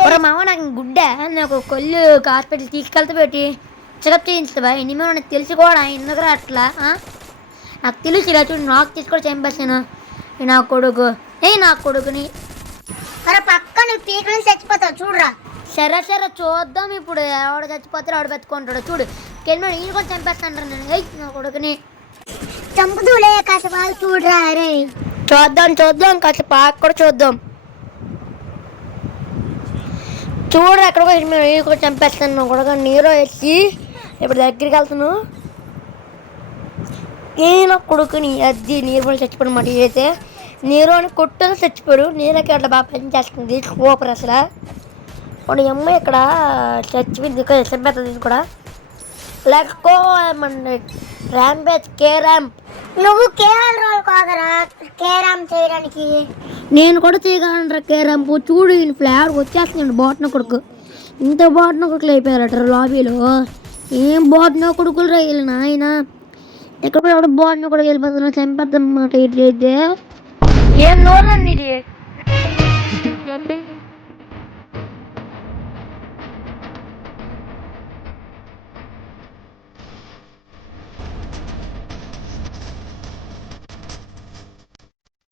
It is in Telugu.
మామ నాకు గుడ్డ నాకు కొల్లు హాస్పిటల్ తీసుకెళ్తే పెట్టి చెకప్ చేయించుతావా ఇనిమే నాకు తెలిసి కూడా ఎందుకు అట్లా నాకు తెలుసు ఇలా చూడు నాకు తీసుకొని చంపేస్తాను నా కొడుకు నా కొడుకుని అరే పక్క నువ్వు పీకని చచ్చిపోతావు చూడరా. సరే చూద్దాం ఇప్పుడు ఎవడు చచ్చిపోతాడు ఆవిడ బతుకుంటాడు చూడు కెళ్ళి నేను కూడా చంపేస్తాను నేను నా కొడుకుని చంపుతూలే కాసేపు చూడరా. అరే చూద్దాం కాసేపు కూడా చూద్దాం చూడు ఎక్కడికో నేను కూడా చంపేస్తాను కొడుకు నీరు వేసి ఇప్పుడు దగ్గరికి వెళ్తాను నా కొడుకుని అది నీరు కూడా చచ్చిపోయిన మాట అయితే నీరు అని కొట్టులో చచ్చిపోయాడు నీరుకి అట్లా బాగా పని చేస్తుంది సూపర్ అసలు వాడి అమ్మాయి ఇక్కడ చచ్చిపోయింది చంపేస్తుంది కూడా లేకపోతే ర్యాంపేజ్ ర్యాంప్ నువ్వు కేవల్ రోల్ కాదరా ర్యాంప్ చేయడానికి. నేను కూడా చేయగలరా ర్యాంప్ చూడు ఈయన ఫ్లేవర్ వచ్చేస్తున్నాడు బాట్న కొడుకు ఇంత బాట్న కొడుకులు అయిపోయారట లాబీలో ఏం బాట్న కొడుకులు రైలు నాయన ఎక్కడ బాట్న కొడుకు వెళ్ళిపోతున్నా చంపేద్దాం అన్నమాట ఇది అయితే ఏం నోరండి ఇది